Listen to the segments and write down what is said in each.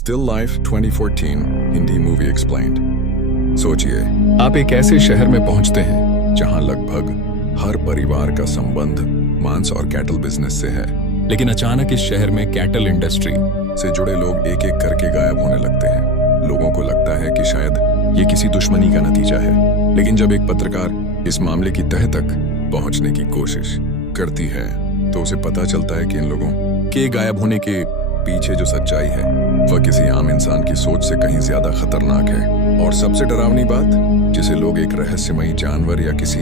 Still life 2014 Hindi movie explained. सोचिए, आप एक ऐसे शहर में पहुंचते हैं जहां लगभग हर परिवार का संबंध मांस और कैटल बिजनेस से है। लेकिन अचानक इस शहर में कैटल इंडस्ट्री से जुड़े लोग एक एक करके गायब होने लगते हैं। लोगों को लगता है कि शायद ये किसी दुश्मनी का नतीजा है, लेकिन जब एक पत्रकार इस मामले की तह तक पहुंचने की कोशिश करती है तो उसे पता चलता है कि इन लोगों के गायब होने के पीछे जो सच्चाई है वह किसी आम इंसान की सोच से कहीं ज्यादा खतरनाक है। और सबसे डरावनी बात, जिसे लोग एक रहस्यमयी जानवर या किसी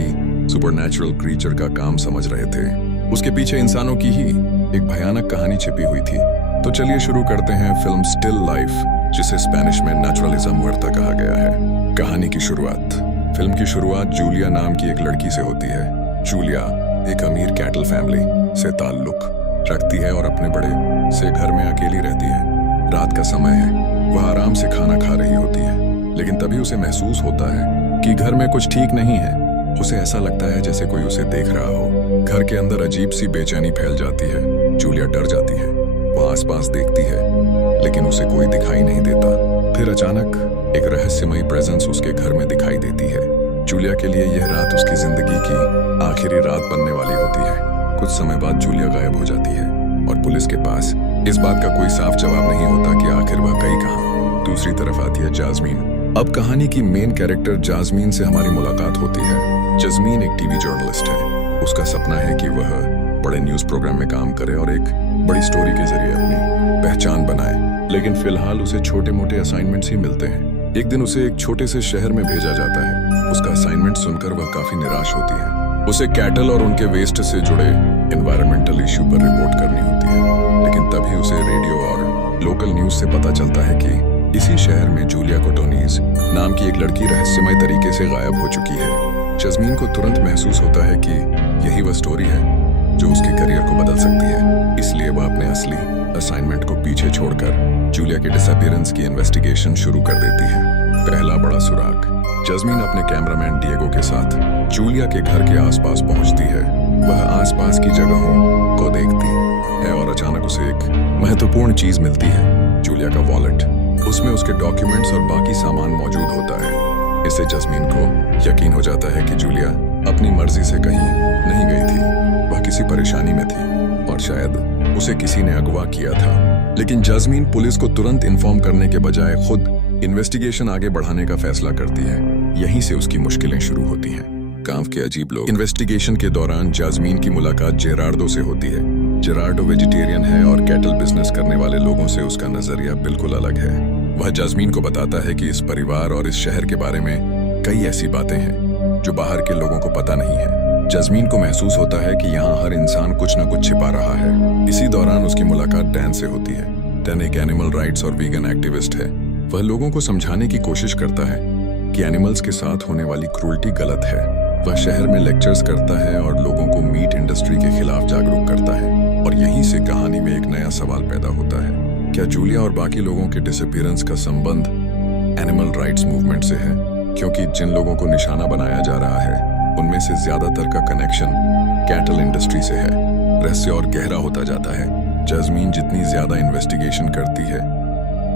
सुपरनैचुरल क्रीचर का काम समझ रहे थे, उसके पीछे इंसानों की ही एक भयानक कहानी छिपी हुई थी। तो चलिए शुरू करते हैं फिल्म स्टिल लाइफ, जिसे स्पेनिश में नेचुरलिज्म मुर्ता कहा गया है। कहानी की शुरुआत। फिल्म की शुरुआत जूलिया नाम की एक लड़की से होती है। जूलिया एक अमीर कैटल फैमिली से ताल्लुक रखती है और अपने बड़े से घर में अकेली रहती है। रात का समय है, वह आराम से खाना खा रही होती है, लेकिन तभी उसे महसूस होता है कि घर में कुछ ठीक नहीं है। उसे ऐसा लगता है जैसे कोई उसे देख रहा हो। घर के अंदर अजीब सी बेचैनी फैल जाती है। जूलिया डर जाती है। वह आसपास देखती है, लेकिन उसे कोई दिखाई नहीं देता। फिर अचानक एक रहस्यमयी प्रेजेंस उसके घर में दिखाई देती है। जूलिया के लिए यह रात उसकी जिंदगी की आखिरी रात बनने वाली होती है। कुछ समय बाद जूलिया गायब हो जाती है और पुलिस के पास इस बात का कोई साफ जवाब नहीं होता कि आखिर वह गई कहाँ। दूसरी तरफ आती है जास्मीन। अब कहानी की मेन कैरेक्टर जास्मीन से हमारी मुलाकात होती है। जास्मीन एक टीवी जर्नलिस्ट है। उसका सपना है कि वह बड़े न्यूज प्रोग्राम में काम करे और एक बड़ी स्टोरी के जरिए अपनी पहचान बनाए, लेकिन फिलहाल उसे छोटे मोटे असाइनमेंट्स ही मिलते हैं। एक दिन उसे एक छोटे से शहर में भेजा जाता है। उसका असाइनमेंट सुनकर वह काफी निराश होती है। उसे कैटल और उनके वेस्ट से जुड़े एनवायरमेंटल इश्यू पर रिपोर्ट करनी होती है, लेकिन तभी उसे रेडियो और लोकल न्यूज से पता चलता है कि इसी शहर में जूलिया कोटोनीज नाम की एक लड़की रहस्यमय तरीके से गायब हो चुकी है। जस्मीन को तुरंत महसूस होता है कि यही वह स्टोरी है जो उसके करियर को बदल सकती है। इसलिए वह अपने असली असाइनमेंट को पीछे छोड़कर जूलिया के डिसअपीयरेंस की इन्वेस्टिगेशन शुरू कर देती है। पहला बड़ा सुराग। जस्मीन अपने कैमरामैन डिएगो के साथ जूलिया के घर के आसपास पहुंचती है। वह आसपास की जगहों को देखती है और अचानक उसे एक महत्वपूर्ण चीज मिलती है, जूलिया का वॉलेट। उसमें उसके डॉक्यूमेंट्स और बाकी सामान मौजूद होता है। इससे जस्मीन को यकीन हो जाता है कि जूलिया अपनी मर्जी से कहीं नहीं गई थी। वह किसी परेशानी में थी और शायद उसे किसी ने अगवा किया था। लेकिन जस्मीन पुलिस को तुरंत इन्फॉर्म करने के बजाय खुद इन्वेस्टिगेशन आगे बढ़ाने का फैसला करती है। यहीं से उसकी मुश्किलें शुरू होती हैं। गांव के अजीब लोग। इन्वेस्टिगेशन के दौरान जास्मीन की मुलाकात जेरार्डो से होती है। जेरार्डो वेजिटेरियन है और कैटल बिजनेस करने वाले लोगों से उसका नजरिया बिल्कुल अलग है। वह जास्मीन को बताता है कि इस परिवार और इस शहर के बारे में कई ऐसी बातें हैं जो बाहर के लोगों को पता नहीं है। जास्मीन को महसूस होता है कि यहाँ हर इंसान कुछ न कुछ छिपा रहा है। इसी दौरान उसकी मुलाकात डैन से होती है। डैन एक एनिमल राइट्स और वीगन एक्टिविस्ट है। वह लोगों को समझाने की कोशिश करता है कि एनिमल्स के साथ होने वाली क्रूरटी गलत है। वह शहर में लेक्चर्स करता है और लोगों को मीट इंडस्ट्री के खिलाफ जागरूक करता है। और यहीं से कहानी में एक नया सवाल पैदा होता है, क्या जूलिया और बाकी लोगों के डिसअपीयरेंस का संबंध एनिमल राइट्स मूवमेंट से है? क्योंकि जिन लोगों को निशाना बनाया जा रहा है उनमें से ज्यादातर का कनेक्शन कैटल इंडस्ट्री से है। रहस्य और गहरा होता जाता है। जस्मीन जितनी ज्यादा इन्वेस्टिगेशन करती है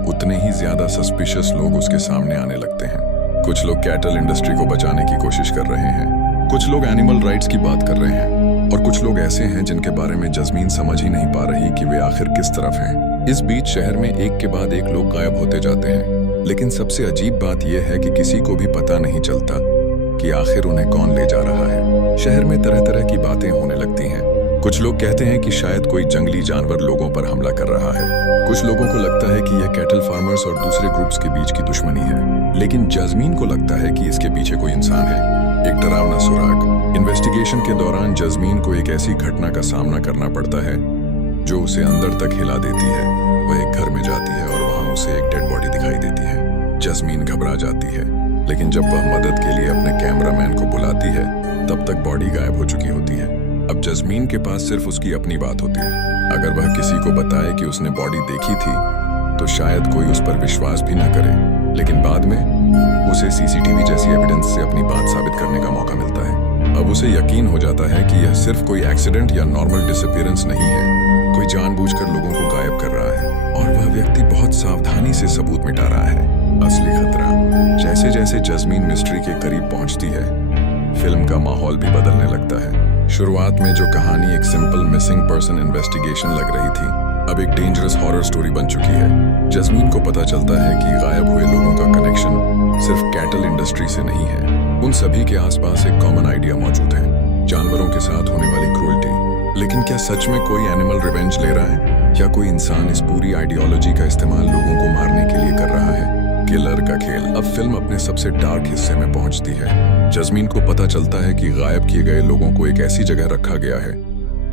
उतने ही ज्यादा सस्पिशियस लोग उसके सामने आने लगते हैं। कुछ लोग कैटल इंडस्ट्री को बचाने की कोशिश कर रहे हैं, कुछ लोग एनिमल राइट्स की बात कर रहे हैं और कुछ लोग ऐसे हैं जिनके बारे में जस्मीन समझ ही नहीं पा रही कि वे आखिर किस तरफ हैं। इस बीच शहर में एक के बाद एक लोग गायब होते जाते हैं, लेकिन सबसे अजीब बात यह है कि किसी को भी पता नहीं चलता कि आखिर उन्हें कौन ले जा रहा है। शहर में तरह तरह की बातें होने लगती हैं। कुछ लोग कहते हैं कि शायद कोई जंगली जानवर लोगों पर हमला कर रहा है। कुछ लोगों को लगता है कि यह कैटल फार्मर्स और दूसरे ग्रुप्स के बीच की दुश्मनी है, लेकिन जस्मीन को लगता है कि इसके पीछे कोई इंसान है। एक डरावना सुराग। इन्वेस्टिगेशन के दौरान जस्मीन को एक ऐसी घटना का सामना करना पड़ता है जो उसे अंदर तक हिला देती है। वह एक घर में जाती है और वहां उसे एक डेड बॉडी दिखाई देती है। जस्मीन घबरा जाती है, लेकिन जब वह मदद के लिए अपने कैमरामैन को बुलाती है तब तक बॉडी गायब हो चुकी होती है। अब जस्मीन के पास सिर्फ उसकी अपनी बात होती है। अगर वह किसी को बताए कि उसने बॉडी देखी थी तो शायद कोई उस पर विश्वास भी न करे, लेकिन बाद में उसे सीसीटीवी जैसी एविडेंस से अपनी बात साबित करने का मौका मिलता है। अब उसे यकीन हो जाता है कि यह सिर्फ कोई एक्सीडेंट या नॉर्मल डिसअपीयरेंस नहीं है। कोई जानबूझकर लोगों को गायब कर रहा है और वह व्यक्ति बहुत सावधानी से सबूत मिटा रहा है। असली खतरा। जैसे जैसे जस्मीन मिस्ट्री के करीब पहुंचती है, फिल्म का माहौल भी बदलने लगता है। शुरुआत में जो कहानी एक सिंपल मिसिंग पर्सन इन्वेस्टिगेशन लग रही थी, अब एक डेंजरस हॉरर स्टोरी बन चुकी है। जस्मीन को पता चलता है कि गायब हुए लोगों का कनेक्शन सिर्फ कैटल इंडस्ट्री से नहीं है। उन सभी के आसपास एक कॉमन आइडिया मौजूद है, जानवरों के साथ होने वाली क्रूरल्टी। लेकिन क्या सच में कोई एनिमल रिवेंज ले रहा है, या कोई इंसान इस पूरी आइडियोलॉजी का इस्तेमाल लोगों को मारने के लिए कर रहा है? किलर का खेल। अब फिल्म अपने सबसे डार्क हिस्से में पहुंचती है। जस्मीन को पता चलता है कि गायब किए गए लोगों को एक ऐसी जगह रखा गया है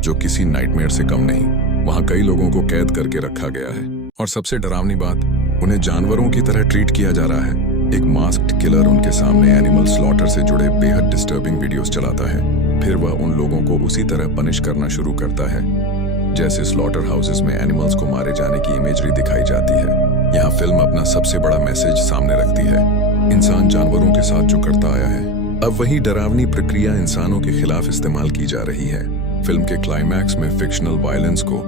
जो किसी नाइटमेयर से कम नहीं। वहां कई लोगों को कैद करके रखा गया है, और सबसे डरावनी बात, उन्हें जानवरों की तरह ट्रीट किया जा रहा है। एक मास्क्ड किलर उनके सामने एनिमल स्लॉटर से जुड़े बेहद डिस्टर्बिंग वीडियोस चलाता है। फिर वह उन लोगों को उसी तरह पनिश करना शुरू करता है जैसे स्लॉटर हाउसेस में एनिमल्स को मारे जाने की इमेजरी दिखाई जाती है। यहाँ फिल्म अपना सबसे बड़ा मैसेज सामने रखती है, इंसान जानवरों के साथ जो करता आया है, अब वही डरावनी प्रक्रिया इंसानों के खिलाफ इस्तेमाल की जा रही है। फिल्म के क्लाइमैक्स में फिक्शनल वायलेंस को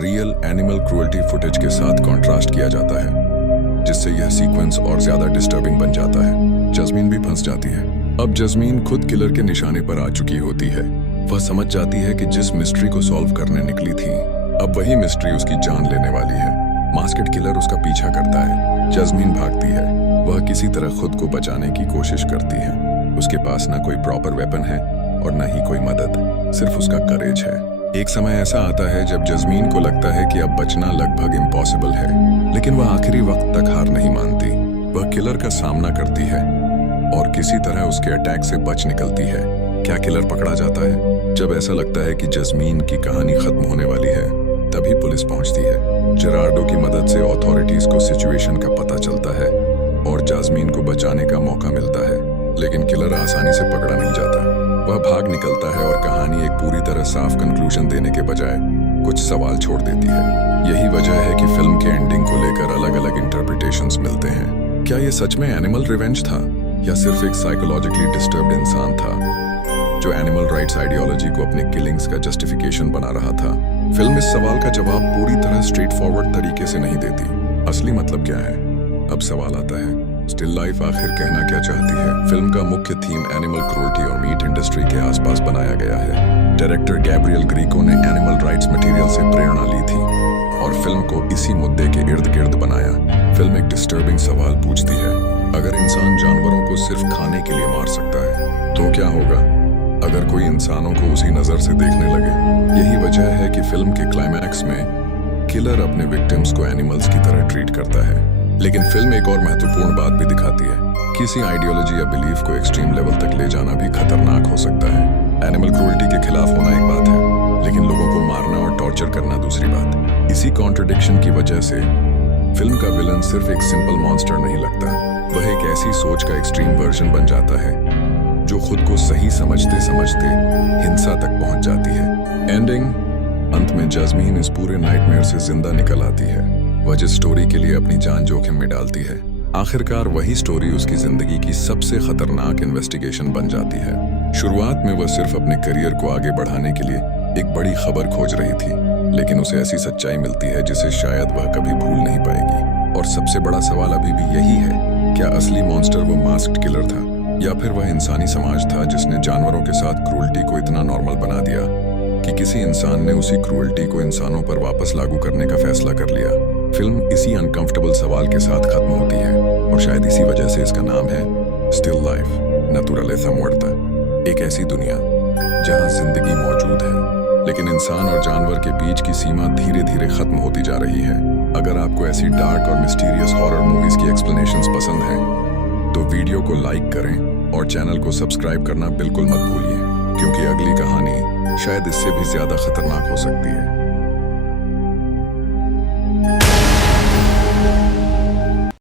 रियल एनिमल क्रूअल्टी फुटेज के साथ कॉन्ट्रास्ट किया जाता है, जिससे यह सीक्वेंस और ज्यादा डिस्टर्बिंग बन जाता है। जस्मीन भी फंस जाती है। अब जस्मीन खुद किलर के निशाने पर आ चुकी होती है। वह समझ जाती है कि जिस मिस्ट्री को सॉल्व करने निकली थी, अब वही मिस्ट्री उसकी जान लेने वाली है। मास्केड किलर उसका पीछा करता है। जस्मीन भागती है। वह किसी तरह खुद को बचाने की कोशिश करती है। उसके पास न कोई प्रॉपर वेपन है और न ही कोई मदद, सिर्फ उसका करेज है। एक समय ऐसा आता है जब जस्मीन को लगता है कि अब बचना लगभग इम्पॉसिबल है, लेकिन वह आखिरी वक्त तक हार नहीं मानती। वह किलर का सामना करती है और किसी तरह उसके अटैक से बच निकलती है। क्या किलर पकड़ा जाता है? जब ऐसा लगता है कि जस्मीन की कहानी खत्म होने वाली है, तभी पुलिस पहुंचती है। जेरार्डो की मदद से अथॉरिटीज को सिचुएशन का पता चलता है और जस्मीन को बचाने का मौका मिलता है, लेकिन किलर आसानी से पकड़ा नहीं जाता। वह भाग निकलता है और कहानी एक पूरी तरह साफ कंक्लूजन देने के बजाय कुछ सवाल छोड़ देती है। यही वजह है कि फिल्म के एंडिंग को लेकर अलग अलग इंटरप्रिटेशंस मिलते हैं। क्या ये सच में एनिमल रिवेंज था, या सिर्फ एक साइकोलॉजिकली डिस्टर्ब्ड इंसान था जो एनिमल राइट्स आइडियोलॉजी को अपने किलिंग्स का जस्टिफिकेशन बना रहा था? फिल्म इस सवाल का जवाब पूरी तरह स्ट्रेट फॉरवर्ड तरीके से नहीं देती। असली मतलब क्या है? अब सवाल आता है, स्टिल लाइफ आखिर कहना क्या चाहती है? फिल्म का मुख्य थीम एनिमल क्रूरल्टी और मीट इंडस्ट्री के आसपास बनाया गया है। डायरेक्टर गैब्रियल ग्रीको ने एनिमल राइट्स मटेरियल से प्रेरणा ली थी और फिल्म को इसी मुद्दे के इर्द गिर्द बनाया। फिल्म एक डिस्टर्बिंग सवाल पूछती है, अगर इंसान जानवरों को सिर्फ खाने के लिए मार सकता है, तो क्या होगा अगर कोई इंसानों को उसी नजर से देखने लगे? यही वजह है कि फिल्म के क्लाइमैक्स में किलर अपने विक्टिम्स को एनिमल्स की तरह ट्रीट करता है। लेकिन फिल्म एक और महत्वपूर्ण बात भी दिखाती है, किसी आइडियोलॉजी या बिलीफ को एक्सट्रीम लेवल तक ले जाना भी खतरनाक हो सकता है। एनिमल क्रूरल्टी के खिलाफ होना एक बात है, लेकिन लोगों को मारना और टॉर्चर करना दूसरी बात। इसी कॉन्ट्रडिक्शन की वजह से फिल्म का विलन सिर्फ एक सिंपल मॉन्स्टर नहीं लगता, वह एक ऐसी सोच का एक्सट्रीम वर्जन बन जाता है जो खुद को सही समझते समझते हिंसा तक पहुंच जाती है। एंडिंग, अंत में जस्मीन इस पूरे नाइटमेयर से जिंदा निकल आती है। वह जिस स्टोरी के लिए अपनी जान जोखिम में डालती है, आखिरकार वही स्टोरी उसकी जिंदगी की सबसे खतरनाक इन्वेस्टिगेशन बन जाती है। शुरुआत में वह सिर्फ अपने करियर को आगे बढ़ाने के लिए एक बड़ी खबर खोज रही थी, लेकिन उसे ऐसी सच्चाई मिलती है जिसे शायद वह कभी भूल नहीं पाएगी। और सबसे बड़ा सवाल अभी भी यही है, क्या असली मॉन्स्टर वो मास्क्ड किलर था, या फिर वह इंसानी समाज था जिसने जानवरों के साथ क्रूरल्टी को इतना नॉर्मल बना दिया कि किसी इंसान ने उसी क्रूरल्टी को इंसानों पर वापस लागू करने का फैसला कर लिया? फिल्म इसी अनकंफर्टेबल सवाल के साथ खत्म होती है, और शायद इसी वजह से इसका नाम है स्टिल लाइफ naturaleza muerta। एक ऐसी दुनिया जहां जिंदगी मौजूद है, लेकिन इंसान और जानवर के बीच की सीमा धीरे धीरे खत्म होती जा रही है। अगर आपको ऐसी डार्क और मिस्टीरियस हॉरर मूवीज की एक्सप्लेनेशंस पसंद हैं, तो वीडियो को लाइक करें और चैनल को सब्सक्राइब करना बिल्कुल मत भूलिए, क्योंकि अगली कहानी शायद इससे भी ज्यादा खतरनाक हो सकती है।